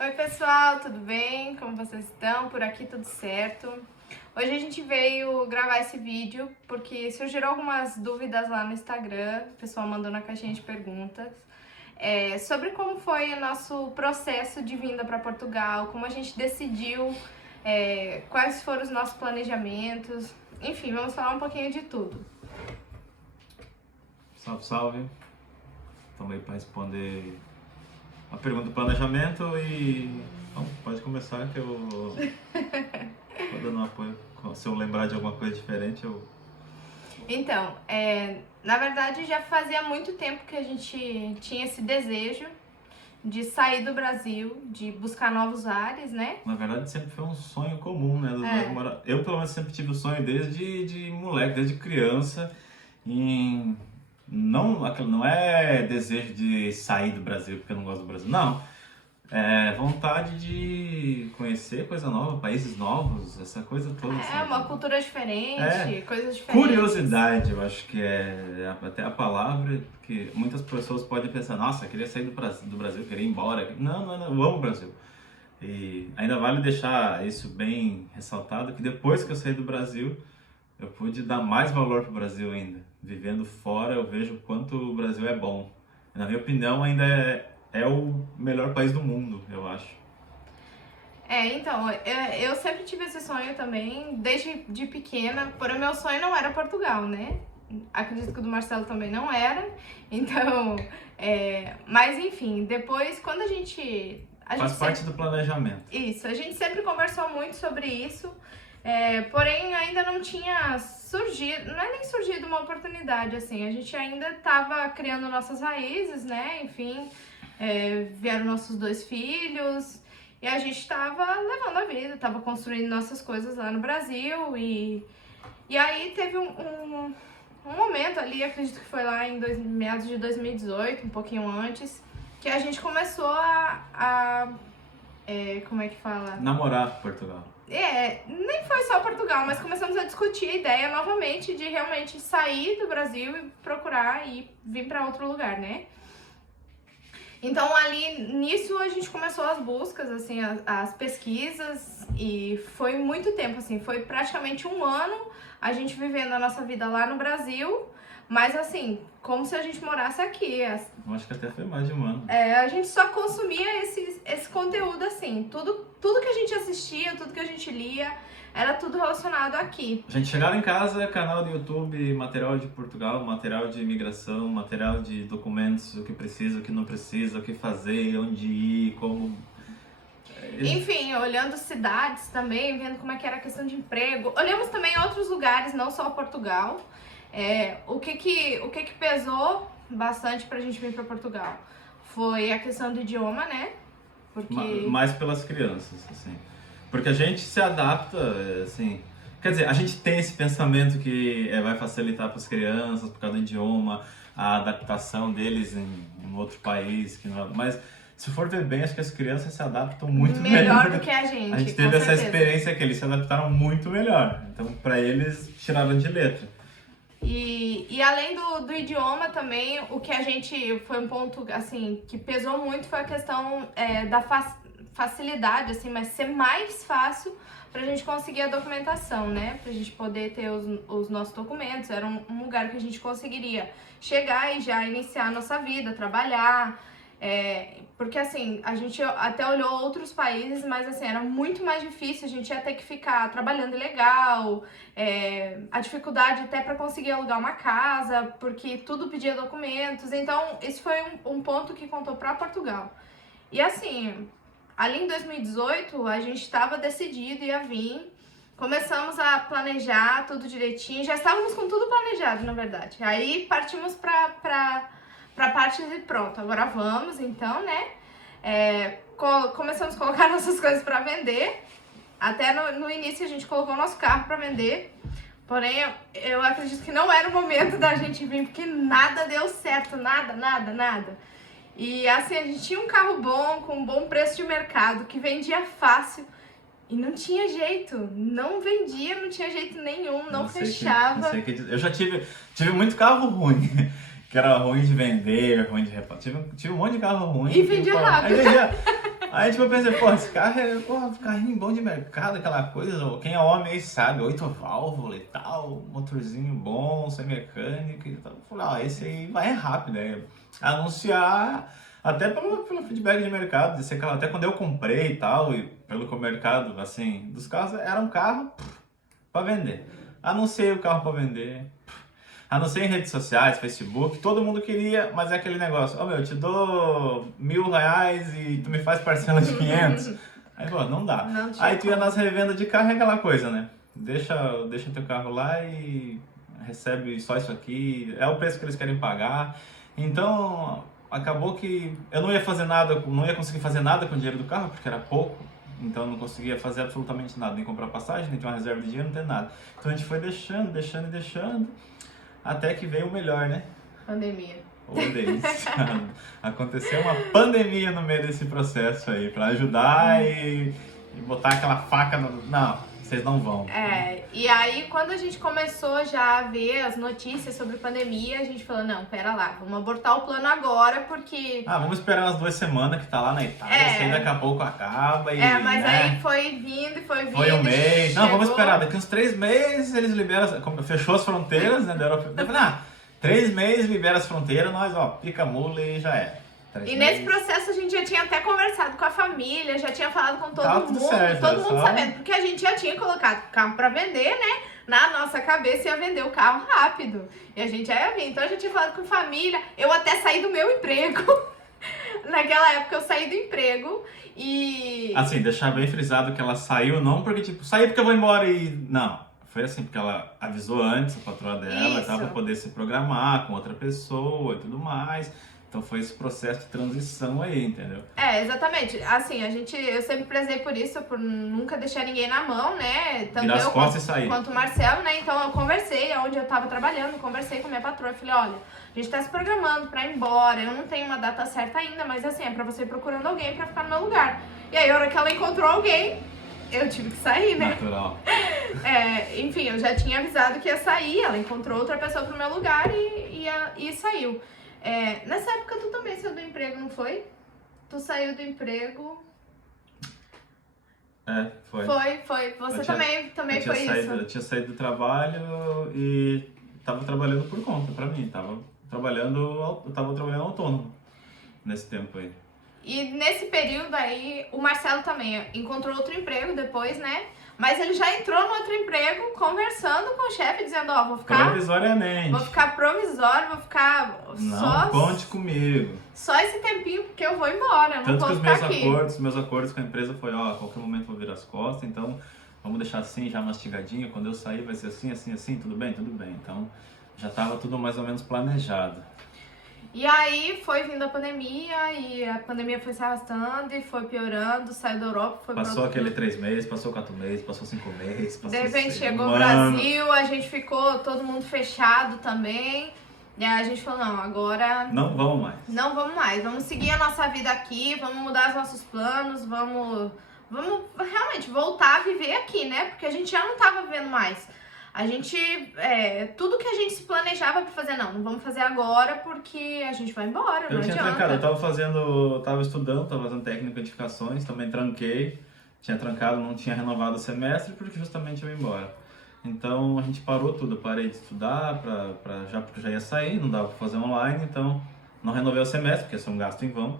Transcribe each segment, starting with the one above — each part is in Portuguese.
Oi pessoal, tudo bem? Como vocês estão? Por aqui tudo certo. Hoje a gente veio gravar esse vídeo porque surgiram algumas dúvidas lá no Instagram, o pessoal mandou na caixinha de perguntas, sobre como foi o nosso processo de vinda para Portugal, como a gente decidiu, quais foram os nossos planejamentos, enfim, vamos falar um pouquinho de tudo. Salve, salve. Estamos aí para responder a pergunta do planejamento e pode começar que eu vou dando um apoio. Se eu lembrar de alguma coisa diferente, eu... Então, na verdade já fazia muito tempo que a gente tinha esse desejo de sair do Brasil, de buscar novos ares, né? Na verdade sempre foi um sonho comum, né? Eu pelo menos sempre tive o sonho desde moleque, desde criança. Não é desejo de sair do Brasil porque eu não gosto do Brasil, não. É vontade de conhecer coisa nova, países novos, essa coisa toda. Uma cultura diferente, coisas diferentes. Curiosidade, eu acho que é até a palavra que muitas pessoas podem pensar, nossa, eu queria sair do Brasil, queria ir embora. Não, eu amo o Brasil. E ainda vale deixar isso bem ressaltado, que depois que eu saí do Brasil, eu pude dar mais valor pro Brasil ainda. Vivendo fora, eu vejo o quanto o Brasil é bom. Na minha opinião, ainda é o melhor país do mundo, eu acho. Então, eu sempre tive esse sonho também, desde de pequena, porém o meu sonho não era Portugal, né? Acredito que o do Marcelo também não era, então, mas enfim, depois quando a gente Faz parte do planejamento. Isso, a gente sempre conversou muito sobre isso, porém ainda não tinha surgido, não é nem surgido uma oportunidade, assim, a gente ainda estava criando nossas raízes, né, enfim, vieram nossos 2 filhos e a gente estava levando a vida, estava construindo nossas coisas lá no Brasil e aí teve um momento ali, acredito que foi lá em meados de 2018, um pouquinho antes, que a gente começou como é que fala? Namorar Portugal. Nem foi só Portugal, mas começamos a discutir a ideia novamente de realmente sair do Brasil e procurar e vir para outro lugar, né? Então ali nisso a gente começou as buscas, assim, as pesquisas e foi muito tempo, assim, foi praticamente um ano a gente vivendo a nossa vida lá no Brasil, mas assim, como se a gente morasse aqui. Eu acho que até foi mais de um ano. A gente só consumia esse conteúdo, assim, tudo que a gente assistia, tudo que a gente lia, era tudo relacionado aqui. A gente chegava em casa, canal do YouTube, material de Portugal, material de imigração, material de documentos, o que precisa, o que não precisa, o que fazer, onde ir, como... Enfim, olhando cidades também, vendo como é que era a questão de emprego. Olhamos também outros lugares, não só Portugal. O que pesou bastante pra gente vir pra Portugal? Foi a questão do idioma, né? Porque... Mais pelas crianças, assim. Porque a gente se adapta, assim... Quer dizer, a gente tem esse pensamento que vai facilitar para as crianças por causa do idioma, a adaptação deles em outro país, mas se for ver bem, acho que as crianças se adaptam muito melhor do que a gente. A gente teve essa experiência que eles se adaptaram muito melhor. Então, para eles, tiraram de letra. E além do idioma também, o que a gente, foi um ponto, assim, que pesou muito foi a questão da facilidade, assim, mas ser mais fácil pra gente conseguir a documentação, né? Pra gente poder ter os nossos documentos. Era um lugar que a gente conseguiria chegar e já iniciar a nossa vida, trabalhar. Porque assim, a gente até olhou outros países, mas assim, era muito mais difícil, a gente ia ter que ficar trabalhando ilegal, a dificuldade até para conseguir alugar uma casa, porque tudo pedia documentos, então esse foi um ponto que contou para Portugal. E assim, ali em 2018, a gente estava decidido, ia vir, começamos a planejar tudo direitinho, já estávamos com tudo planejado, na verdade, aí partimos pra parte de pronto, agora vamos então, né? Começamos a colocar nossas coisas para vender. Até no início a gente colocou nosso carro para vender. Porém, eu acredito que não era o momento da gente vir, porque nada deu certo, nada. E assim, a gente tinha um carro bom, com um bom preço de mercado, que vendia fácil. E não tinha jeito, não vendia, não tinha jeito nenhum, não fechava. Eu já tive muito carro ruim. Que era ruim de vender, ruim de reparar. Tive um monte de carro ruim. E vendia rápido. Aí tipo, eu pensei, pô, esse carro é carrinho bom de mercado, aquela coisa, quem é homem aí sabe, 8 válvulas e tal, motorzinho bom, sem mecânico e tal. Eu falei, ó, esse aí vai rápido, aí anunciar, até pelo feedback de mercado, de ser, até quando eu comprei e tal, e pelo que o mercado, assim, dos carros, era um carro para vender. Anunciei o carro para vender. Anunciei em redes sociais, Facebook, todo mundo queria, mas é aquele negócio, eu te dou R$1.000 e tu me faz parcela de 500. Aí, pô, não dá. Aí tu ia nas revendas de carro, é aquela coisa, né? Deixa teu carro lá e recebe só isso aqui, é o preço que eles querem pagar. Então, acabou que eu não ia fazer nada, não ia conseguir fazer nada com o dinheiro do carro, porque era pouco. Então eu não conseguia fazer absolutamente nada, nem comprar passagem, nem ter uma reserva de dinheiro, não ter nada. Então a gente foi deixando, até que veio o melhor, né? Pandemia. Oh, delícia. Aconteceu uma pandemia no meio desse processo aí, pra ajudar e botar aquela faca no... Não, vocês não vão. E aí quando a gente começou já a ver as notícias sobre pandemia, a gente falou, não, pera lá, vamos abortar o plano agora, porque... vamos esperar umas 2 semanas que tá lá na Itália, aí daqui a pouco acaba e... mas né? Aí foi vindo. Foi um mês. Não, vamos esperar, daqui uns 3 meses eles liberam, fechou as fronteiras, né, da Europa. 3 meses libera as fronteiras, nós, pica a mula e já é. E nesse processo a gente já tinha até conversado com a família, já tinha falado com todo mundo, certo, todo mundo sabendo, porque a gente já tinha colocado o carro pra vender, né? Na nossa cabeça ia vender o carro rápido. E a gente já ia vir. Então a gente tinha falado com a família. Eu até saí do meu emprego. Naquela época eu saí do emprego e... Assim, deixar bem frisado que ela saiu não porque, tipo, saí porque eu vou embora e... Não. Foi assim, porque ela avisou antes, a patroa dela, pra poder se programar com outra pessoa e tudo mais. Então foi esse processo de transição aí, entendeu? Exatamente. Assim, eu sempre prezei por isso, por nunca deixar ninguém na mão, né? Tanto Virar as eu costas e sair. quanto o Marcelo, né? Então eu conversei, onde eu tava trabalhando, conversei com a minha patroa e falei, olha, a gente tá se programando pra ir embora, eu não tenho uma data certa ainda, mas assim, é pra você ir procurando alguém pra ficar no meu lugar. E aí, a hora que ela encontrou alguém, eu tive que sair, né? Natural. Enfim, eu já tinha avisado que ia sair, ela encontrou outra pessoa pro meu lugar e saiu. Nessa época tu também saiu do emprego, não foi? Tu saiu do emprego... Foi. Foi. Você também foi isso. Eu tinha saído do trabalho e tava trabalhando por conta, pra mim. Eu tava trabalhando autônomo nesse tempo aí. E nesse período aí, o Marcelo também encontrou outro emprego depois, né? Mas ele já entrou no outro emprego conversando com o chefe, dizendo, vou ficar... Provisoriamente. Vou ficar provisório, vou ficar Não conte comigo. Só esse tempinho, porque eu vou embora, eu não Tanto vou que ficar aqui. Os meus acordos com a empresa foi, a qualquer momento eu vou virar as costas, então vamos deixar assim, já mastigadinho, quando eu sair vai ser assim, assim, assim, tudo bem? Tudo bem. Então já tava tudo mais ou menos planejado. E aí foi vindo a pandemia, e a pandemia foi se arrastando e foi piorando, saiu da Europa, foi Passou aquele 3 meses, passou 4 meses, passou 5 meses, passou... De repente chegou o Brasil, a gente ficou todo mundo fechado também. E aí a gente falou, não, agora... Não vamos mais. Não vamos mais, vamos seguir a nossa vida aqui, vamos mudar os nossos planos, vamos realmente voltar a viver aqui, né? Porque a gente já não tava vivendo mais. A gente, tudo que a gente se planejava pra fazer, não vamos fazer agora porque a gente vai embora, não adianta. Eu tava estudando, tava fazendo técnico de edificações, também tranquei, tinha trancado, não tinha renovado o semestre porque justamente eu ia embora. Então a gente parou tudo, eu parei de estudar, porque já ia sair, não dava pra fazer online, então não renovei o semestre, porque isso é um gasto em vão.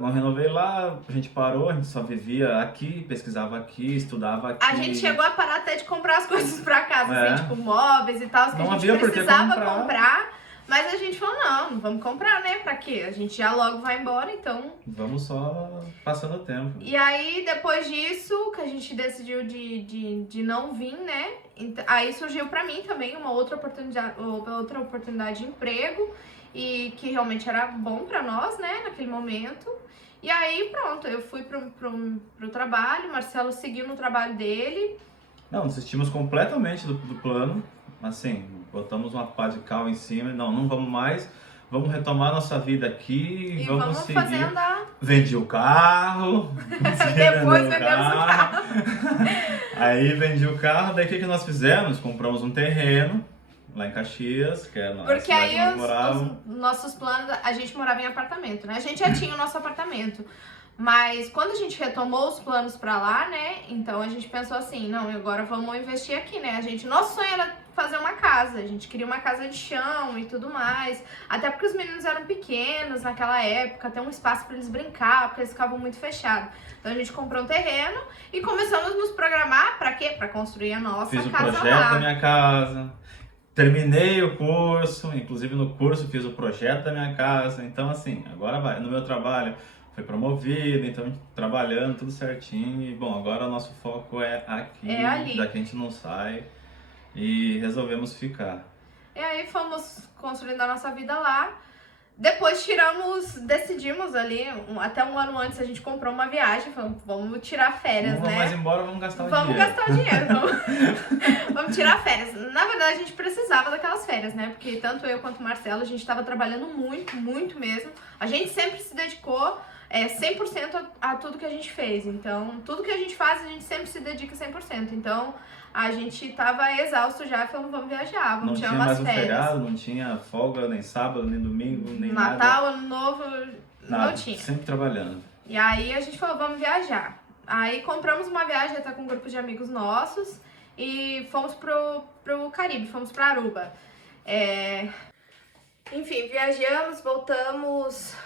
Não renovei lá, a gente parou, a gente só vivia aqui, pesquisava aqui, estudava aqui. A gente chegou a parar até de comprar as coisas pra casa, assim, tipo móveis e tal, que não a gente havia precisava comprar, mas a gente falou, não vamos comprar, né? Pra quê? A gente já logo vai embora, então... Vamos só passando o tempo. E aí, depois disso, que a gente decidiu de não vir, né? Aí surgiu pra mim também uma outra oportunidade de emprego, e que realmente era bom pra nós, né, naquele momento. E aí, pronto, eu fui pro trabalho, o Marcelo seguiu no trabalho dele. Não, desistimos completamente do plano, assim, botamos uma pá de cal em cima, não vamos mais, vamos retomar nossa vida aqui, E vamos seguir. fazer andar. Vendi o carro, Depois vendemos o carro. Aí vendi o carro, daí o que nós fizemos? Compramos um terreno lá em Caxias, que é a nossa Porque cidade aí que nós morávamos. os nossos planos, a gente morava em apartamento, né? A gente já tinha o nosso apartamento. Mas quando a gente retomou os planos pra lá, né? Então a gente pensou assim, não, agora vamos investir aqui, né? Nosso sonho era fazer uma casa, a gente queria uma casa de chão e tudo mais. Até porque os meninos eram pequenos naquela época, ter um espaço pra eles brincar, porque eles ficavam muito fechados. Então a gente comprou um terreno e começamos a nos programar pra quê? Pra construir a nossa Fiz o casa projeto lá. da minha casa, terminei o curso, inclusive no curso fiz o projeto da minha casa. Então assim, agora vai, no meu trabalho foi promovido, então trabalhando tudo certinho. E bom, agora o nosso foco é aqui, ali. daqui a gente não sai e resolvemos ficar. E aí fomos construindo a nossa vida lá. Depois decidimos ali, até um ano antes a gente comprou uma viagem, falamos, vamos tirar férias, Não né? mais embora, vamos gastar o Vamos dinheiro. gastar o dinheiro, vamos tirar férias. Na verdade, a gente precisava daquelas férias, né? Porque tanto eu quanto o Marcelo, a gente estava trabalhando muito, muito mesmo. A gente sempre se dedicou 100% a tudo que a gente fez. Então, tudo que a gente faz, a gente sempre se dedica 100%. Então, a gente tava exausto já e falamos, vamos viajar, vamos tirar umas férias. Não tinha mais um feriado, não tinha folga, nem sábado, nem domingo, nem Natal, nada. Ano Novo, Nada, não tinha. sempre trabalhando. E aí a gente falou, vamos viajar. Aí compramos uma viagem até com um grupo de amigos nossos e fomos pro Caribe, fomos pra Aruba. Enfim, viajamos, voltamos,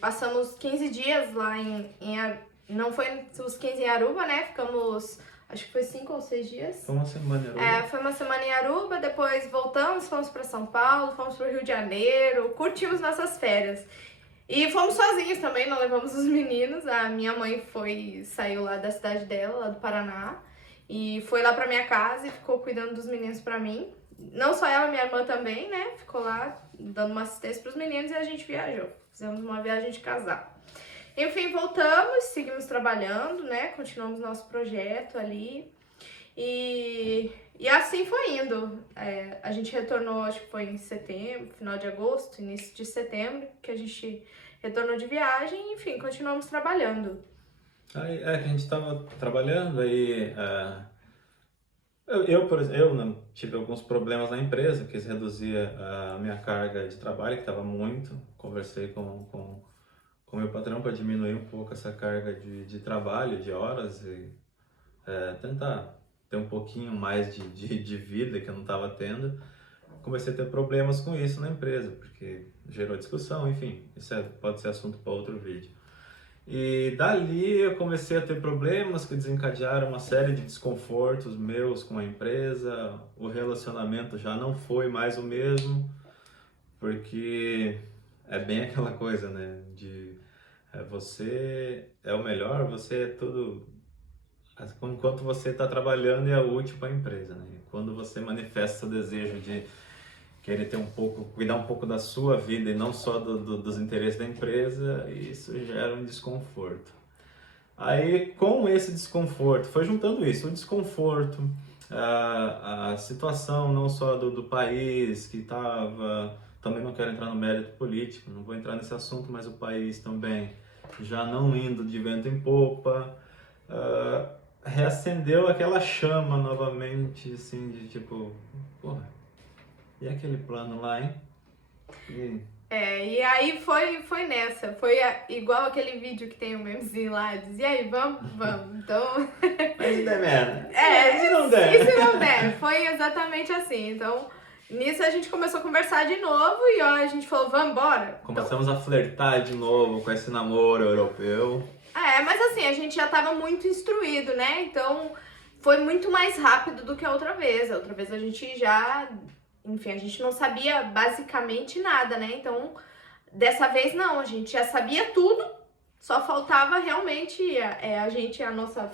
passamos 15 dias lá não foi os 15 em Aruba, né? Ficamos, acho que foi 5 ou 6 dias. Foi uma semana em Aruba. Foi uma semana em Aruba, depois voltamos, fomos pra São Paulo, fomos pro Rio de Janeiro, curtimos nossas férias. E fomos sozinhos também, não levamos os meninos. A minha mãe saiu lá da cidade dela, lá do Paraná, e foi lá pra minha casa e ficou cuidando dos meninos pra mim. Não só ela, minha irmã também, né? Ficou lá dando uma assistência pros meninos e a gente viajou. Fizemos uma viagem de casal. Enfim, voltamos, seguimos trabalhando, né? Continuamos nosso projeto ali. E assim foi indo. A gente retornou, acho que foi em setembro, final de agosto, início de setembro, que a gente retornou de viagem. Enfim, continuamos trabalhando. Aí, que a gente estava trabalhando, aí eu, por exemplo, né, tive alguns problemas na empresa, quis reduzir a minha carga de trabalho, que estava muito. Conversei com o meu patrão para diminuir um pouco essa carga de trabalho, de horas, e tentar ter um pouquinho mais de vida que eu não estava tendo. Comecei a ter problemas com isso na empresa, porque gerou discussão, enfim, isso pode ser assunto para outro vídeo. E dali eu comecei a ter problemas que desencadearam uma série de desconfortos meus com a empresa. O relacionamento já não foi mais o mesmo, porque é bem aquela coisa, né, você é o melhor, você é tudo. Enquanto você está trabalhando, é útil para a empresa, né? Quando você manifesta o desejo de querer cuidar um pouco da sua vida e não só dos interesses da empresa, isso gera um desconforto. Aí, com esse desconforto, foi juntando isso, o desconforto, a situação não só do país que estava, também não quero entrar no mérito político, não vou entrar nesse assunto, mas o país também já não indo de vento em popa, reacendeu aquela chama novamente, assim, de tipo, porra, e aquele plano lá, hein? E aí foi nessa, igual aquele vídeo que tem o memezinho lá, diz, e aí, vamos? Então... Mas se der merda. E se não der? E se não der? Foi exatamente assim, então... Nisso a gente começou a conversar de novo e ó, a gente falou, vamos embora? Começamos a flertar de novo com esse namoro europeu. Mas assim, a gente já tava muito instruído, né? Então foi muito mais rápido do que a outra vez. A outra vez a gente já... Enfim, a gente não sabia basicamente nada, né? Então, dessa vez não, a gente já sabia tudo, só faltava realmente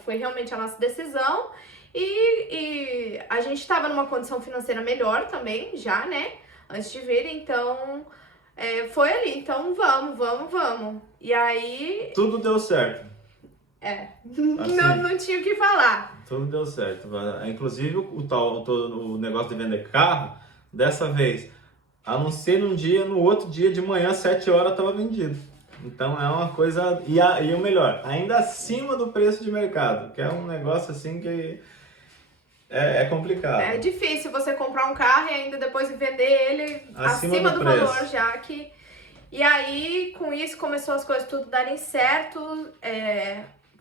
foi realmente a nossa decisão e a gente estava numa condição financeira melhor também, já, né? Antes de vir, então foi ali, então vamos. E aí... Tudo deu certo. Assim, não tinha o que falar. Tudo deu certo. Inclusive o negócio de vender carro, dessa vez, anunciei num dia, no outro dia de manhã, 7 horas, estava vendido. Então é uma coisa... E o melhor, ainda acima do preço de mercado, que é um negócio assim que é complicado. É difícil você comprar um carro e ainda depois vender ele acima do valor, já que... E aí, com isso, começou as coisas tudo darem certo.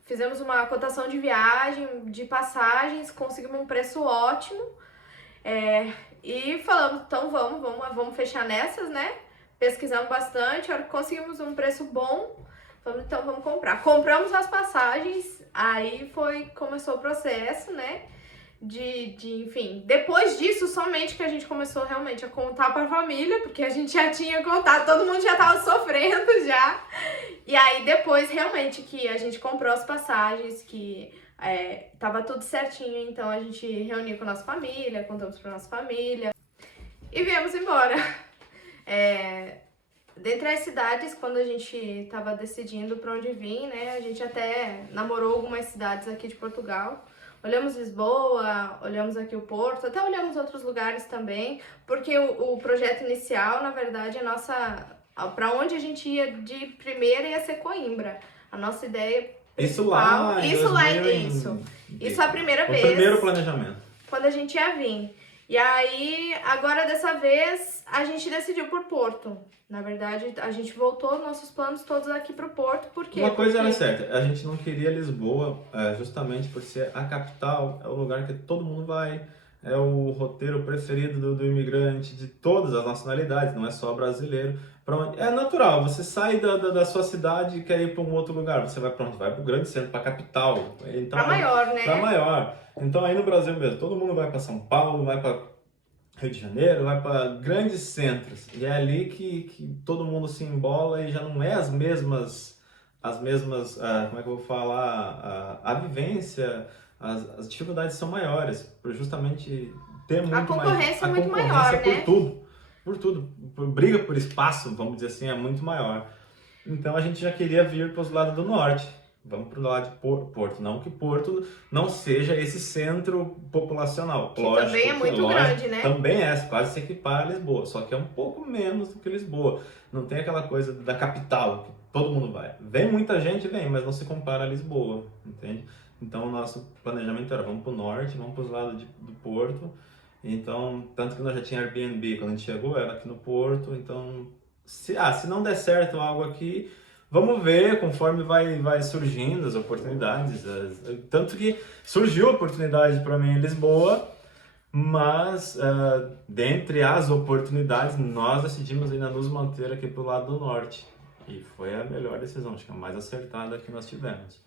Fizemos uma cotação de viagem, de passagens, conseguimos um preço ótimo. E falamos, então vamos fechar nessas, né? Pesquisamos bastante, conseguimos um preço bom. Falamos, então vamos comprar. Compramos as passagens, aí começou o processo, né? Enfim, depois disso, somente que a gente começou realmente a contar para a família, porque a gente já tinha contado, todo mundo já tava sofrendo já. E aí depois realmente que a gente comprou as passagens, que tava tudo certinho, então a gente reuniu com a nossa família, contamos para nossa família e viemos embora. Dentre as cidades, quando a gente tava decidindo para onde vir, né, a gente até namorou algumas cidades aqui de Portugal. Olhamos Lisboa, olhamos aqui o Porto, até olhamos outros lugares também, porque o projeto inicial, na verdade, para onde a gente ia de primeira ia ser Coimbra. A nossa ideia principal... Isso a primeira vez. O primeiro planejamento. Quando a gente ia vir. E aí, agora dessa vez, a gente decidiu por Porto. Na verdade, a gente voltou nossos planos todos aqui pro Porto, porque... Uma coisa era certa, a gente não queria Lisboa justamente por ser a capital, é o lugar que todo mundo vai, é o roteiro preferido do imigrante de todas as nacionalidades, não é só brasileiro. É natural, você sai da sua cidade e quer ir para um outro lugar, você vai para onde? Vai para o grande centro, para a capital. Então, para maior, né? Para maior. Então aí no Brasil mesmo, todo mundo vai para São Paulo, vai para Rio de Janeiro, vai para grandes centros. E é ali que todo mundo se embola e já não é as mesmas como é que eu vou falar, a vivência, as dificuldades são maiores, por justamente ter muito mais... A concorrência é muito maior, né? Por tudo. Briga por espaço, vamos dizer assim, é muito maior. Então a gente já queria vir para os lados do norte. Vamos para o lado de Porto. Não que Porto não seja esse centro populacional. Que lógico, também é muito grande, né? Também quase se equipara a Lisboa. Só que é um pouco menos do que Lisboa. Não tem aquela coisa da capital, que todo mundo vai. Vem muita gente, mas não se compara a Lisboa, entende? Então o nosso planejamento era, vamos para o norte, vamos para os lados do Porto. Então, tanto que nós já tínhamos Airbnb quando a gente chegou, era aqui no Porto. Então, se não der certo algo aqui, vamos ver conforme vai surgindo as oportunidades. Tanto que surgiu a oportunidade para mim em Lisboa, mas dentre as oportunidades, nós decidimos ainda nos manter aqui pro lado do norte. E foi a melhor decisão, acho que a mais acertada que nós tivemos.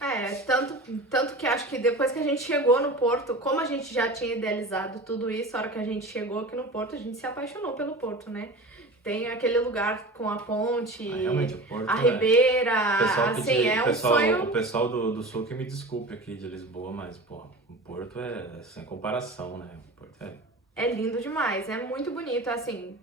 Tanto que acho que depois que a gente chegou no Porto, como a gente já tinha idealizado tudo isso, a hora que a gente chegou aqui no Porto, a gente se apaixonou pelo Porto, né? Tem aquele lugar com a ponte, realmente, o Porto a Ribeira, um sonho... O pessoal do Sul que me desculpe aqui de Lisboa, mas, pô, o Porto é sem comparação, né? O Porto é lindo demais, é muito bonito, assim,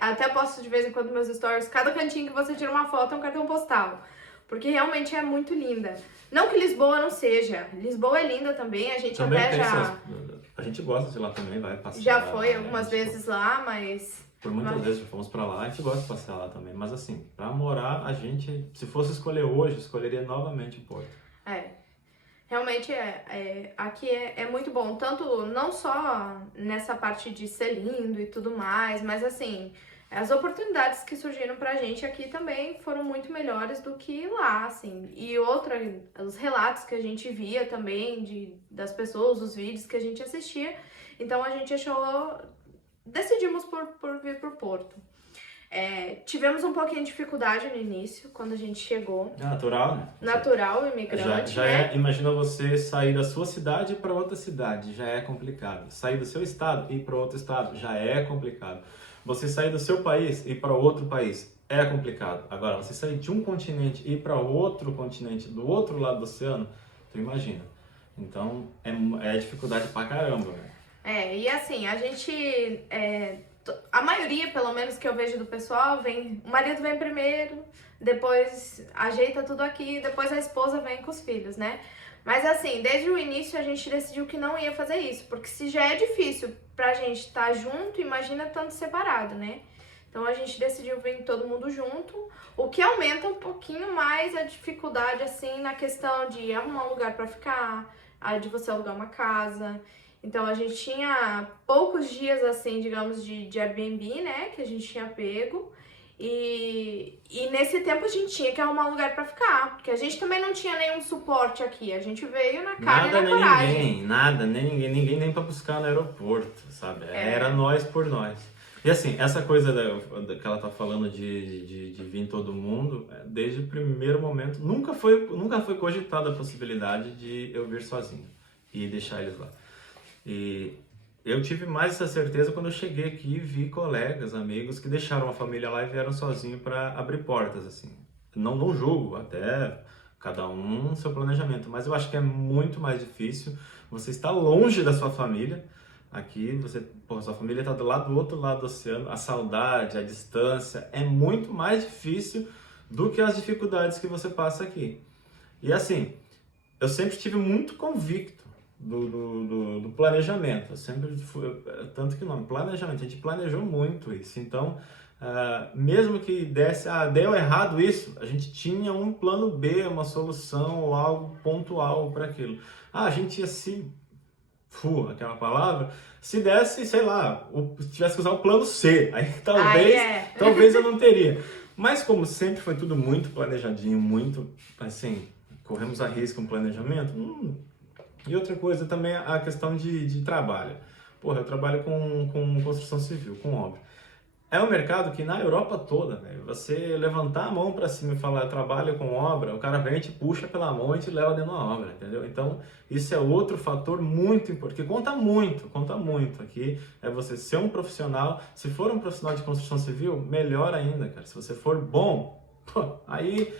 até posto de vez em quando meus stories, cada cantinho que você tira uma foto é um cartão postal, porque realmente é muito linda. Não que Lisboa não seja, Lisboa é linda também, a gente também até já... A gente gosta de lá também, vai passear. Já foi algumas vezes lá, mas... Por muitas vezes já fomos pra lá, a gente gosta de passear lá também, mas assim, pra morar, a gente, se fosse escolher hoje, escolheria novamente o Porto. Realmente aqui é muito bom, tanto não só nessa parte de ser lindo e tudo mais, mas assim, as oportunidades que surgiram pra gente aqui também foram muito melhores do que lá, assim. E os relatos que a gente via também das pessoas, os vídeos que a gente assistia, então a gente decidimos por vir pro Porto. Tivemos um pouquinho de dificuldade no início, quando a gente chegou. Natural, né? Natural, imigrante, né? Imagina você sair da sua cidade para outra cidade, já é complicado. Sair do seu estado e ir para outro estado, já é complicado. Você sair do seu país e ir para outro país, é complicado. Agora, você sair de um continente e ir para outro continente, do outro lado do oceano, tu imagina. Então, é dificuldade pra caramba, né? E assim, a gente... a maioria, pelo menos, que eu vejo do pessoal, o marido vem primeiro, depois ajeita tudo aqui, depois a esposa vem com os filhos, né? Mas assim, desde o início a gente decidiu que não ia fazer isso, porque se já é difícil pra gente estar junto, imagina tanto separado, né? Então a gente decidiu vir todo mundo junto, o que aumenta um pouquinho mais a dificuldade, assim, na questão de arrumar um lugar pra ficar, de você alugar uma casa. Então a gente tinha poucos dias, assim, digamos, de Airbnb, né, que a gente tinha pego. E nesse tempo a gente tinha que arrumar um lugar pra ficar, porque a gente também não tinha nenhum suporte aqui, a gente veio na cara Nada e na nem coragem. ninguém, nada, nem ninguém nem pra buscar no aeroporto, sabe? Era nós por nós. E assim, essa coisa que ela tá falando de vir todo mundo, desde o primeiro momento, nunca foi cogitada a possibilidade de eu vir sozinho e deixar eles lá. E eu tive mais essa certeza quando eu cheguei aqui e vi colegas, amigos que deixaram a família lá e vieram sozinho para abrir portas, assim. Não julgo, até cada um seu planejamento, mas eu acho que é muito mais difícil você estar longe da sua família. Aqui, sua família está do outro lado do oceano, a saudade, a distância é muito mais difícil do que as dificuldades que você passa aqui. E assim, eu sempre estive muito convicto do planejamento. Eu sempre fui, tanto que o nome, planejamento, a gente planejou muito isso. Então, mesmo que deu errado isso, a gente tinha um plano B, uma solução ou algo pontual para aquilo. A gente ia aquela palavra, se desse, sei lá, tivesse que usar o plano C, aí talvez eu não teria. Mas como sempre foi tudo muito planejadinho, muito, assim, corremos a risco um planejamento. E outra coisa também é a questão de trabalho. Porra, eu trabalho com construção civil, com obra. É um mercado que na Europa toda, velho, você levantar a mão para cima e falar eu trabalho com obra, o cara vem, te puxa pela mão e te leva dentro da obra, entendeu? Então, isso é outro fator muito importante, que conta muito aqui, é você ser um profissional. Se for um profissional de construção civil, melhor ainda, cara. Se você for bom, aí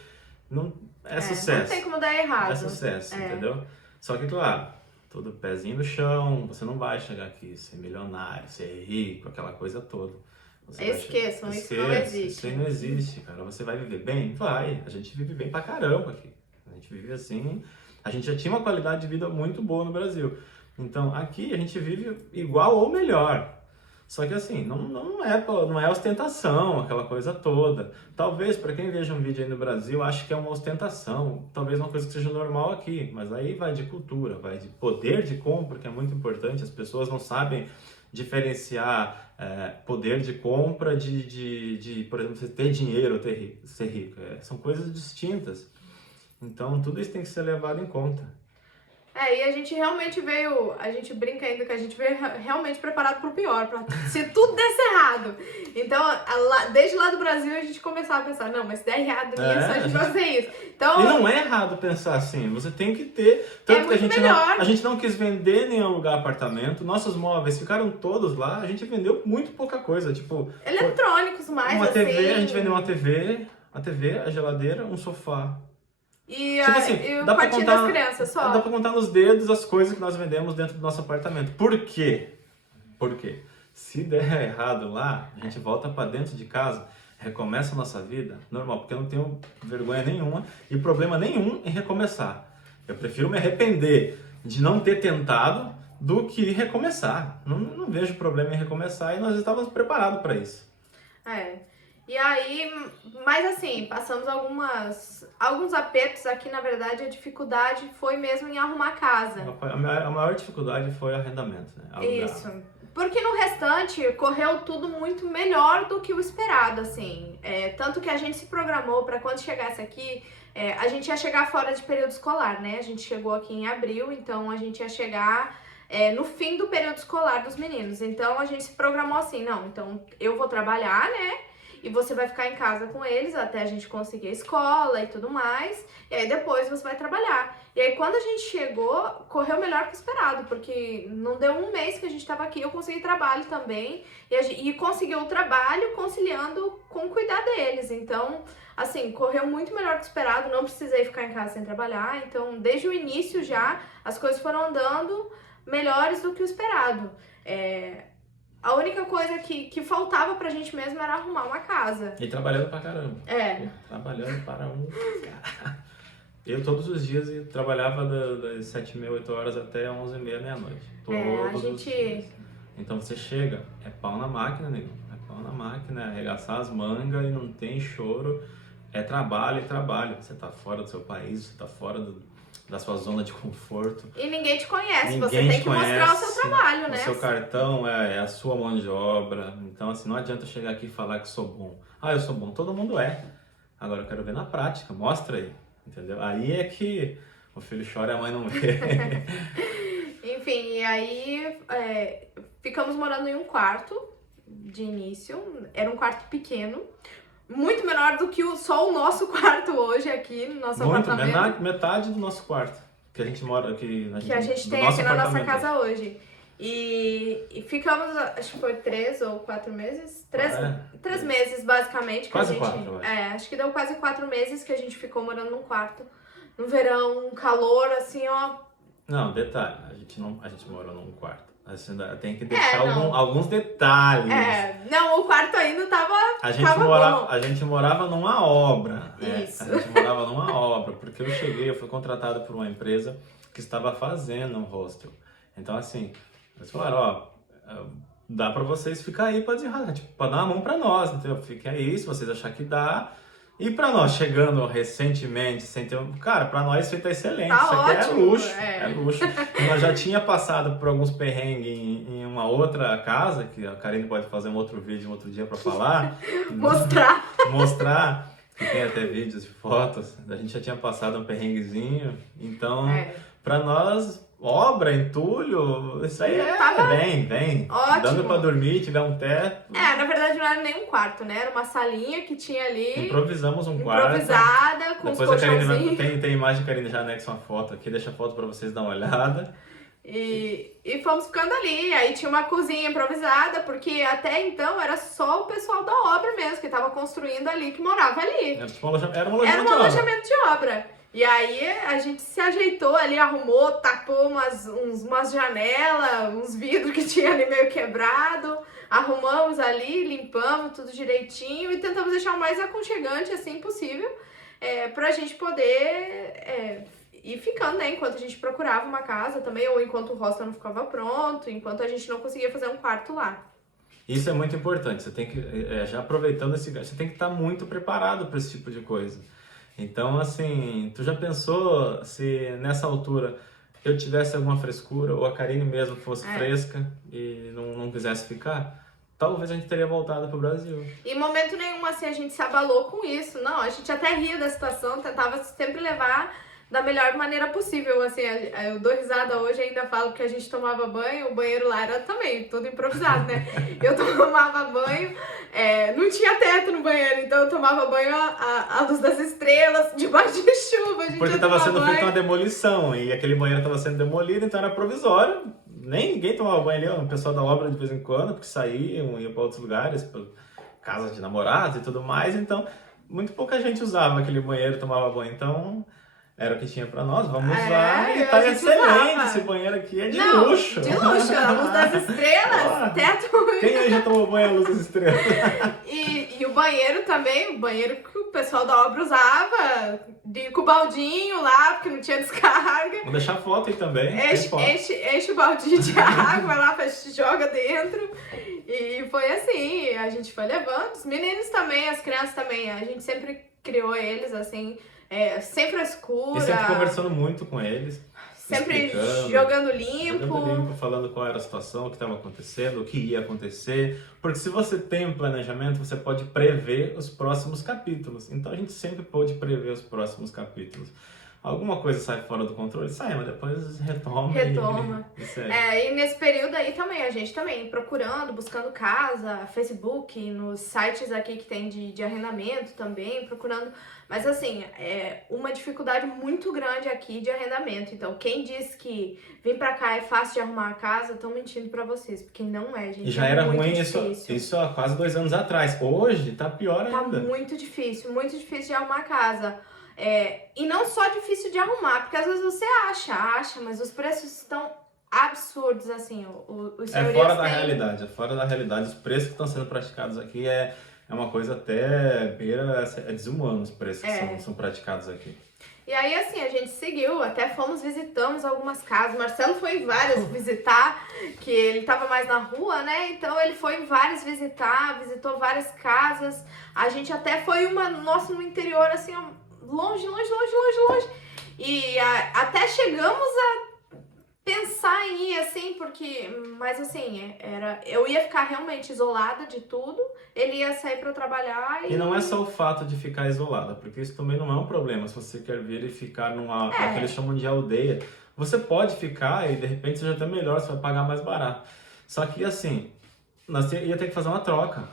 é sucesso. Não tem como dar errado. É sucesso, entendeu? Só que, claro, todo pezinho no chão, você não vai chegar aqui, ser milionário, ser rico, aquela coisa toda. Esqueçam, isso não existe. Isso aí não existe, cara. Você vai viver bem? Vai. A gente vive bem pra caramba aqui. A gente vive assim. A gente já tinha uma qualidade de vida muito boa no Brasil. Então, aqui a gente vive igual ou melhor. Só que assim, não é ostentação, aquela coisa toda. Talvez, para quem veja um vídeo aí no Brasil, ache que é uma ostentação. Talvez uma coisa que seja normal aqui. Mas aí vai de cultura, vai de poder de compra, que é muito importante. As pessoas não sabem diferenciar poder de compra de, por exemplo, você ter dinheiro ou ser rico. São coisas distintas. Então, tudo isso tem que ser levado em conta. E a gente realmente a gente brinca ainda que a gente veio realmente preparado pro pior, se tudo desse errado. Então, desde lá do Brasil a gente começava a pensar, não, mas se der errado nisso, a gente vai fazer isso. Então, e não é errado pensar assim, você tem que ter, tanto que a gente não quis vender em nenhum lugar apartamento, nossos móveis ficaram todos lá, a gente vendeu muito pouca coisa, tipo... eletrônicos mais, uma assim... TV, a gente vendeu uma TV, a geladeira, um sofá. E, tipo assim, e o quartinho das crianças só. Dá pra contar nos dedos as coisas que nós vendemos dentro do nosso apartamento. Por quê? Porque se der errado lá, a gente volta pra dentro de casa, recomeça a nossa vida normal, porque eu não tenho vergonha nenhuma e problema nenhum em recomeçar. Eu prefiro me arrepender de não ter tentado do que recomeçar. Não vejo problema em recomeçar e nós estávamos preparados para isso. E aí, mas assim, passamos alguns apertos aqui, na verdade, a dificuldade foi mesmo em arrumar a casa. A maior dificuldade foi o arrendamento, né? Isso. Porque no restante, correu tudo muito melhor do que o esperado, assim. Tanto que a gente se programou para quando chegasse aqui, a gente ia chegar fora de período escolar, né? A gente chegou aqui em abril, então a gente ia chegar... no fim do período escolar dos meninos. Então a gente se programou assim, não, então eu vou trabalhar, né? E você vai ficar em casa com eles até a gente conseguir a escola e tudo mais. E aí depois você vai trabalhar. E aí quando a gente chegou, correu melhor que o esperado, porque não deu um mês que a gente tava aqui, eu consegui trabalho também. E consegui o trabalho conciliando com cuidar deles. Então, assim, correu muito melhor que o esperado, não precisei ficar em casa sem trabalhar. Então, desde o início já, as coisas foram andando melhores do que o esperado. A única coisa que faltava pra gente mesmo era arrumar uma casa. E trabalhando pra caramba. Trabalhando para um... Eu todos os dias trabalhava das 7h30, 8 horas até 11h30, meia-noite. Todos os dias. Então você chega, é pau na máquina, nego. É pau na máquina, é arregaçar as mangas e não tem choro. É trabalho e trabalho. Você tá fora do seu país, você tá fora da sua zona de conforto. E ninguém te conhece, Ninguém você tem te que mostrar o seu conhece, trabalho, né? O seu cartão é a sua mão de obra. Então, assim, não adianta chegar aqui e falar que sou bom. Ah, eu sou bom. Todo mundo é. Agora eu quero ver na prática. Mostra aí. Entendeu? Aí é que o filho chora e a mãe não vê. Enfim, e aí ficamos morando em um quarto de início. Era um quarto pequeno. Muito menor do que só o nosso quarto hoje aqui no nosso apartamento. Metade do nosso quarto. Que a gente mora aqui. Que a gente tem aqui na nossa casa hoje. E ficamos, acho que foi 3 ou 4 meses. 3 meses, basicamente. Que quase a gente, 4, acho que deu quase 4 meses que a gente ficou morando num quarto. No verão, um calor, assim, ó. Não, detalhe. A gente morou num quarto. Assim, tem que deixar alguns detalhes. Não, o quarto ainda tava bom. A gente morava numa obra. Isso. A gente morava numa obra, porque eu fui contratado por uma empresa que estava fazendo um hostel. Então, assim, eles falaram, dá pra vocês ficar aí pra desenrolar, tipo, pra dar uma mão pra nós, entendeu? Fiquem aí, se vocês acharem que dá. E pra nós, chegando recentemente, sem ter... Cara, pra nós isso tá excelente. Tá isso aqui ótimo, é luxo. É luxo. Nós já tinha passado por alguns perrengues em uma outra casa, que a Karine pode fazer um outro vídeo um outro dia pra falar. Mostrar, que tem até vídeos e fotos. A gente já tinha passado um perrenguezinho. Então, pra nós... Obra, entulho, isso aí vem. Ótimo. Dando pra dormir, tiver um teto. Na verdade não era nem um quarto, né? Era uma salinha que tinha ali. Improvisamos um quarto. Improvisada, com os colchãozinhos. Tem imagem, a Karine já anexa uma foto aqui, deixa a foto pra vocês dar uma olhada. E fomos ficando ali. Aí tinha uma cozinha improvisada, porque até então era só o pessoal da obra mesmo, que tava construindo ali, que morava ali. Era um alojamento de obra. E aí a gente se ajeitou ali, arrumou, tapou umas janelas, uns vidros que tinha ali meio quebrado, arrumamos ali, limpamos tudo direitinho e tentamos deixar o mais aconchegante assim possível, pra gente poder ir ficando, né, enquanto a gente procurava uma casa também, ou enquanto o hostel não ficava pronto, enquanto a gente não conseguia fazer um quarto lá. Isso é muito importante, você tem que, já aproveitando você tem que estar muito preparado para esse tipo de coisa. Então, assim, tu já pensou se nessa altura eu tivesse alguma frescura ou a Karine mesmo fosse fresca e não quisesse ficar? Talvez a gente teria voltado pro Brasil. Em momento nenhum, assim, a gente se abalou com isso. Não, a gente até ria da situação, tentava sempre levar da melhor maneira possível, assim, eu dou risada hoje, ainda falo que a gente tomava banho, o banheiro lá era também tudo improvisado, né? Eu tomava banho, não tinha teto no banheiro, então eu tomava banho à luz das estrelas, debaixo de chuva, a gente porque estava sendo feita uma demolição, e aquele banheiro estava sendo demolido, então era provisório, ninguém tomava banho ali, o pessoal da obra de vez em quando, porque saíam, iam para outros lugares, pra casas de namorados e tudo mais, então muito pouca gente usava aquele banheiro, tomava banho, então... Era o que tinha pra nós, vamos usar e tá excelente, esse banheiro aqui é de luxo. De luxo, a luz das estrelas, teto... Quem aí já tomou banho à luz das estrelas? E o banheiro também, o banheiro que o pessoal da obra usava, com o baldinho lá, porque não tinha descarga. Vou deixar foto aí também. Enche o baldinho de água lá, joga dentro. E foi assim, a gente foi levando. Os meninos também, as crianças também, a gente sempre criou eles assim... sem frescura. E sempre conversando muito com eles. Sempre jogando limpo. Falando qual era a situação, o que estava acontecendo, o que ia acontecer. Porque se você tem um planejamento, você pode prever os próximos capítulos. Então a gente sempre pode prever os próximos capítulos. Alguma coisa sai fora do controle? Sai, mas depois retoma. E nesse período aí também, a gente também procurando, buscando casa, Facebook, nos sites aqui que tem de arrendamento também, procurando. Mas assim, uma dificuldade muito grande aqui de arrendamento. Então, quem diz que vir pra cá é fácil de arrumar a casa, estão mentindo pra vocês, porque não é, gente. E já era ruim difícil. isso há quase 2 anos atrás. Hoje tá pior ainda. Tá muito difícil de arrumar a casa. E não só difícil de arrumar, porque às vezes você acha, mas os preços estão absurdos, assim. É fora da realidade. Os preços que estão sendo praticados aqui é uma coisa até desumana, os preços que são praticados aqui. E aí, assim, a gente seguiu, até visitamos algumas casas. O Marcelo foi em várias visitar, que ele tava mais na rua, né? Então ele foi em várias visitou várias casas. A gente até foi no interior, assim, longe. Até chegamos a pensar em ir, assim, porque... Mas, assim, eu ia ficar realmente isolada de tudo, ele ia sair pra trabalhar E não é só o fato de ficar isolada, porque isso também não é um problema se você quer vir e ficar numa... que eles chamam de aldeia. Você pode ficar e, de repente, seja até melhor, você vai pagar mais barato. Só que, assim, nós ia ter que fazer uma troca.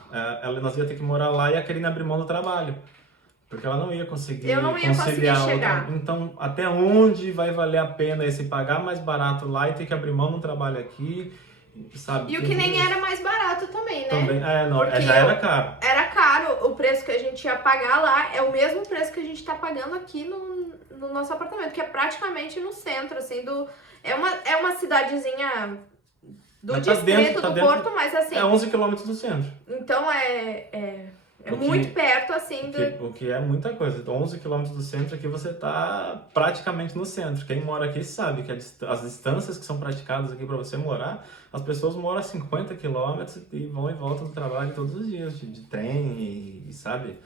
Nós ia ter que morar lá e a Karina abrir mão do trabalho. Porque ela não ia conseguir eu não ia conciliar conseguir chegar. Então, até onde vai valer a pena esse pagar mais barato lá e ter que abrir mão do trabalho aqui, sabe? E o que nem era mais barato também, né? Também, Porque já era caro. Era caro. O preço que a gente ia pagar lá é o mesmo preço que a gente tá pagando aqui no nosso apartamento, que é praticamente no centro, assim, é uma cidadezinha do distrito do Porto, mas assim... É 11 quilômetros do centro. Então muito perto, assim, o que é muita coisa. 11 quilômetros do centro, aqui você tá praticamente no centro. Quem mora aqui sabe que as distâncias que são praticadas aqui para você morar, as pessoas moram a 50 quilômetros e vão e voltam do trabalho todos os dias, de trem e sabe?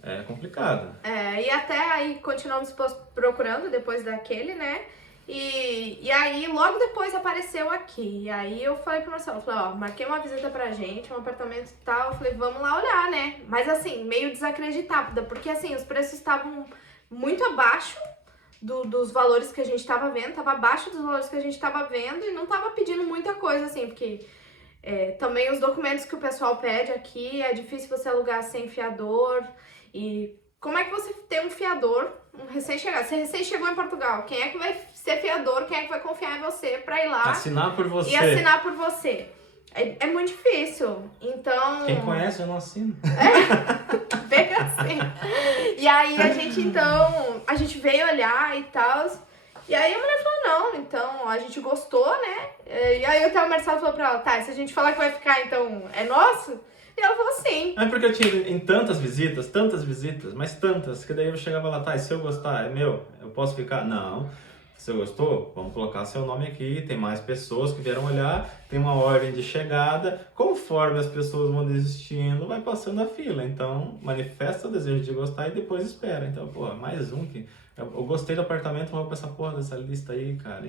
É complicado. E até aí continuamos procurando depois daquele, né? E aí, logo depois apareceu aqui. E aí eu falei pro Marcelo, marquei uma visita pra gente, um apartamento e tal. Eu falei, vamos lá olhar, né? Mas assim, meio desacreditada, porque assim, os preços estavam muito abaixo dos valores que a gente tava vendo, tava abaixo dos valores que a gente tava vendo e não tava pedindo muita coisa, assim, porque também os documentos que o pessoal pede aqui, é difícil você alugar sem fiador. E como é que você tem um fiador, um recém-chegado? Você recém chegou em Portugal, quem é que vai ser fiador? Quem é que vai confiar em você pra ir lá assinar por você? E assinar por você? É muito difícil, então... Quem conhece, eu não assino. Bem assim. E aí a gente veio olhar e tal, e aí a mulher falou, não, então a gente gostou, né? E aí o Marcelo falou pra ela, tá, se a gente falar que vai ficar, então é nosso? E ela falou sim. É porque eu tinha em tantas visitas, mas tantas, que daí eu chegava lá, tá, e se eu gostar, é meu, eu posso ficar? Não. Se você gostou, vamos colocar seu nome aqui, tem mais pessoas que vieram olhar, tem uma ordem de chegada, conforme as pessoas vão desistindo, vai passando a fila. Então, manifesta o desejo de gostar e depois espera. Então, mais um que... Eu gostei do apartamento, vou pra essa porra dessa lista aí, cara.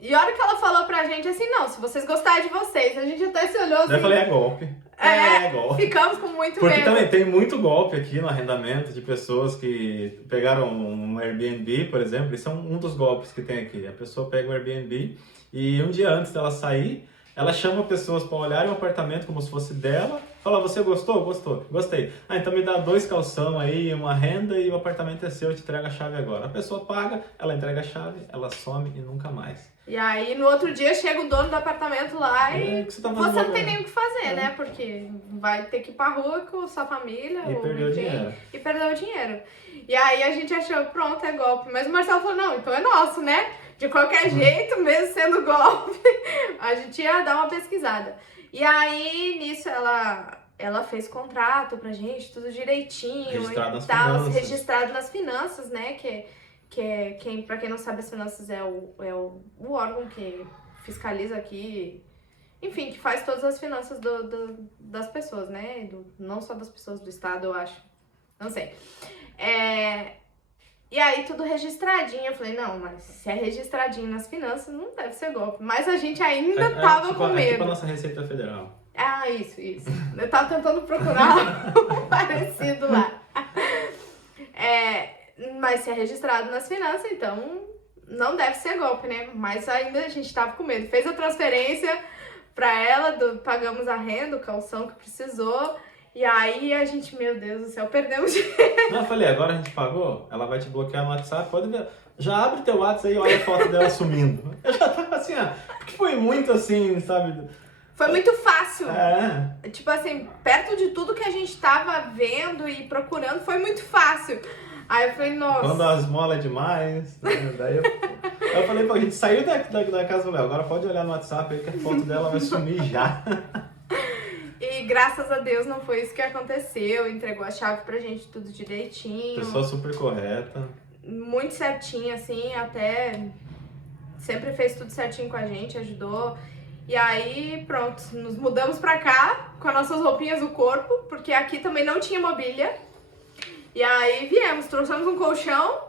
E a hora que ela falou pra gente assim, não, se vocês gostarem de vocês, a gente até se olhou assim... Daí eu falei, é golpe. É golpe. Ficamos com muito Porque medo. também tem muito golpe aqui no arrendamento de pessoas que pegaram um Airbnb, por exemplo. Isso é um dos golpes que tem aqui. A pessoa pega um Airbnb e um dia antes dela sair, ela chama pessoas para olharem o apartamento como se fosse dela. Fala, você gostou? Gostou. Gostei. Então me dá 2 calção aí, uma renda e o apartamento é seu, eu te entrego a chave agora. A pessoa paga, ela entrega a chave, ela some e nunca mais. E aí no outro dia chega o dono do apartamento lá e você não tem nem o que fazer, né? Porque vai ter que ir pra rua com sua família. E perdeu o dinheiro. E perdeu o dinheiro. E aí a gente achou, pronto, é golpe. Mas o Marcelo falou, não, então é nosso, né? De qualquer jeito, mesmo sendo golpe, a gente ia dar uma pesquisada. E aí, nisso, ela fez contrato pra gente, tudo direitinho. Registrado nas finanças, né? Pra quem não sabe, as finanças é o órgão que fiscaliza aqui, enfim, que faz todas as finanças das pessoas, né? Não só das pessoas do estado, eu acho. Não sei. E aí, tudo registradinho. Eu falei, não, mas se é registradinho nas finanças, não deve ser golpe. Mas a gente ainda tava com medo. É tipo a nossa Receita Federal. Isso. Eu tava tentando procurar um parecido lá. Mas se é registrado nas finanças, então não deve ser golpe, né? Mas ainda a gente tava com medo. Fez a transferência pra ela, pagamos a renda, o calção que precisou. E aí a gente, meu Deus do céu, perdemos dinheiro. Não, eu falei, agora a gente pagou, ela vai te bloquear no WhatsApp, pode ver. Já abre teu WhatsApp aí e olha a foto dela sumindo. Eu já tava assim, porque foi muito assim, sabe? Foi muito fácil. Tipo assim, perto de tudo que a gente tava vendo e procurando, foi muito fácil. Aí eu falei, nossa... Quando a esmola é demais, né? Daí eu falei, a gente saiu da casa do Léo, agora pode olhar no WhatsApp aí que a foto dela vai sumir já. E graças a Deus não foi isso que aconteceu, entregou a chave pra gente tudo direitinho. Pessoa super correta. Muito certinho, assim, até sempre fez tudo certinho com a gente, ajudou. E aí, pronto, nos mudamos pra cá com as nossas roupinhas do corpo, porque aqui também não tinha mobília. E aí viemos, trouxemos um colchão,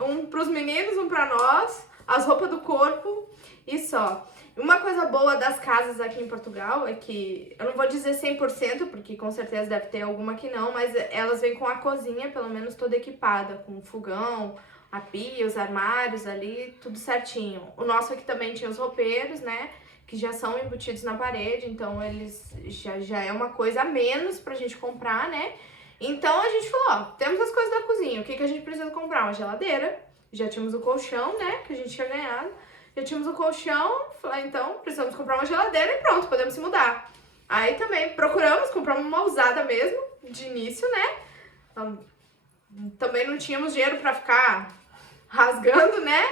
Um pros meninos, um pra nós, as roupas do corpo e só. Uma coisa boa das casas aqui em Portugal é que, eu não vou dizer 100%, porque com certeza deve ter alguma que não, mas elas vêm com a cozinha, pelo menos toda equipada, com fogão, a pia, os armários ali, tudo certinho. O nosso aqui também tinha os roupeiros, né, que já são embutidos na parede, então eles já é uma coisa a menos pra gente comprar, né. Então a gente falou, ó, temos as coisas da cozinha, o que a gente precisa comprar? Uma geladeira, já tínhamos o colchão, né, que a gente tinha ganhado. Já tínhamos o colchão, falei, então precisamos comprar uma geladeira e pronto, podemos se mudar. Aí também compramos uma usada mesmo, de início, né? Então, também não tínhamos dinheiro pra ficar rasgando, né?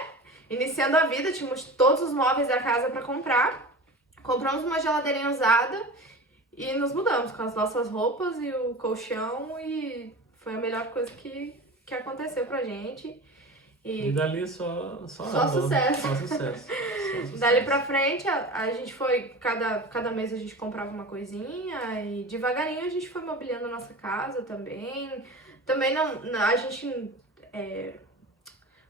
Iniciando a vida, tínhamos todos os móveis da casa pra comprar. Compramos uma geladeirinha usada e nos mudamos com as nossas roupas e o colchão e foi a melhor coisa que aconteceu pra gente. E dali só sucesso. Só sucesso. Dali pra frente, a gente foi, cada mês a gente comprava uma coisinha e devagarinho a gente foi mobiliando a nossa casa também. Também não a gente,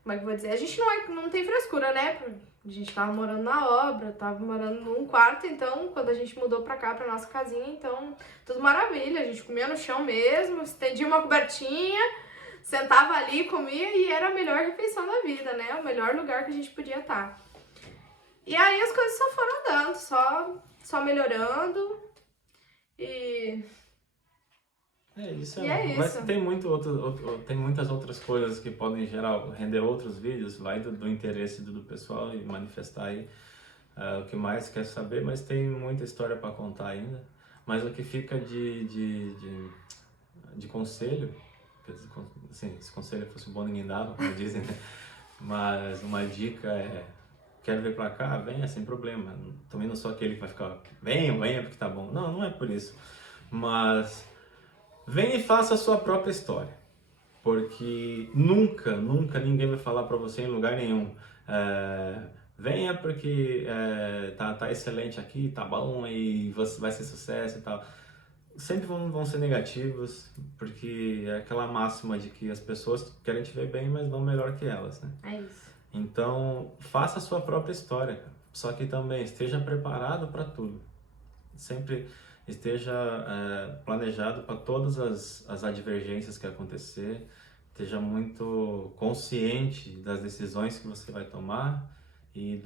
como é que eu vou dizer? A gente não tem frescura, né? A gente tava morando na obra, tava morando num quarto, então quando a gente mudou pra cá, pra nossa casinha, então tudo maravilha. A gente comia no chão mesmo, estendia uma cobertinha, sentava ali, comia e era a melhor refeição da vida, né? O melhor lugar que a gente podia estar. E aí as coisas só foram andando, só melhorando e... isso. É Mas isso. tem muitas outras coisas que podem render outros vídeos, vai do interesse do pessoal e manifestar aí o que mais quer saber, mas tem muita história para contar ainda. Mas o que fica de conselho, assim, se conselho fosse bom ninguém dava, como dizem, né? Mas uma dica é, quero vir pra cá, venha sem problema. Também não sou aquele que vai ficar, venha porque tá bom. Não é por isso. Mas venha e faça a sua própria história. Porque nunca ninguém vai falar pra você em lugar nenhum. Venha porque tá excelente aqui, tá bom e você vai ser sucesso e tal. Sempre vão ser negativos, porque é aquela máxima de que as pessoas querem te ver bem, mas não melhor que elas, né? É isso. Então, faça a sua própria história, cara. Só que também esteja preparado para tudo. Sempre esteja planejado para todas as advergências que acontecer. Esteja muito consciente das decisões que você vai tomar e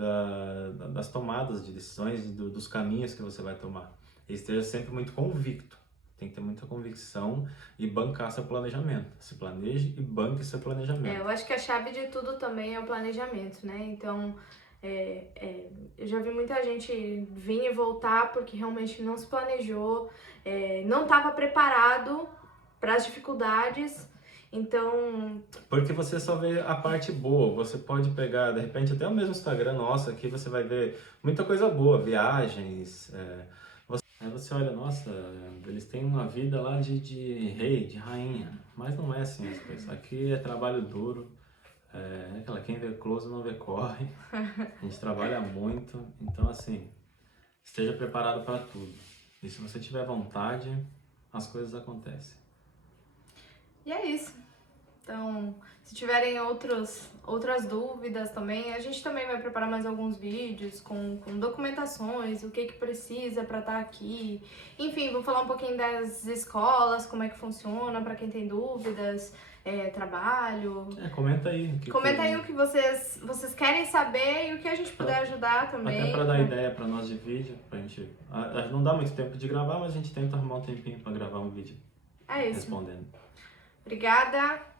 das tomadas de decisões e dos caminhos que você vai tomar. E esteja sempre muito convicto. Tem que ter muita convicção e bancar seu planejamento. Se planeje e banque seu planejamento. Eu acho que a chave de tudo também é o planejamento, né? Então, eu já vi muita gente vir e voltar porque realmente não se planejou, não estava preparado para as dificuldades. Então... Porque você só vê a parte boa. Você pode pegar, de repente, até o mesmo Instagram nosso aqui, você vai ver muita coisa boa, viagens... Aí você olha, nossa, eles têm uma vida lá de rei, de rainha, mas não é assim as coisas. Aqui é trabalho duro, quem vê close não vê corre, a gente trabalha muito, então assim, esteja preparado para tudo. E se você tiver vontade, as coisas acontecem. E é isso. Então, se tiverem outras dúvidas também, a gente também vai preparar mais alguns vídeos com documentações, o que precisa para estar aqui. Enfim, vou falar um pouquinho das escolas, como é que funciona, para quem tem dúvidas, trabalho. Comenta aí. Comenta aí o que vocês querem saber e o que a gente puder ajudar também. Até para dar ideia para nós de vídeo, pra gente... Não dá muito tempo de gravar, mas a gente tenta arrumar um tempinho para gravar um vídeo. É isso. Respondendo. Obrigada.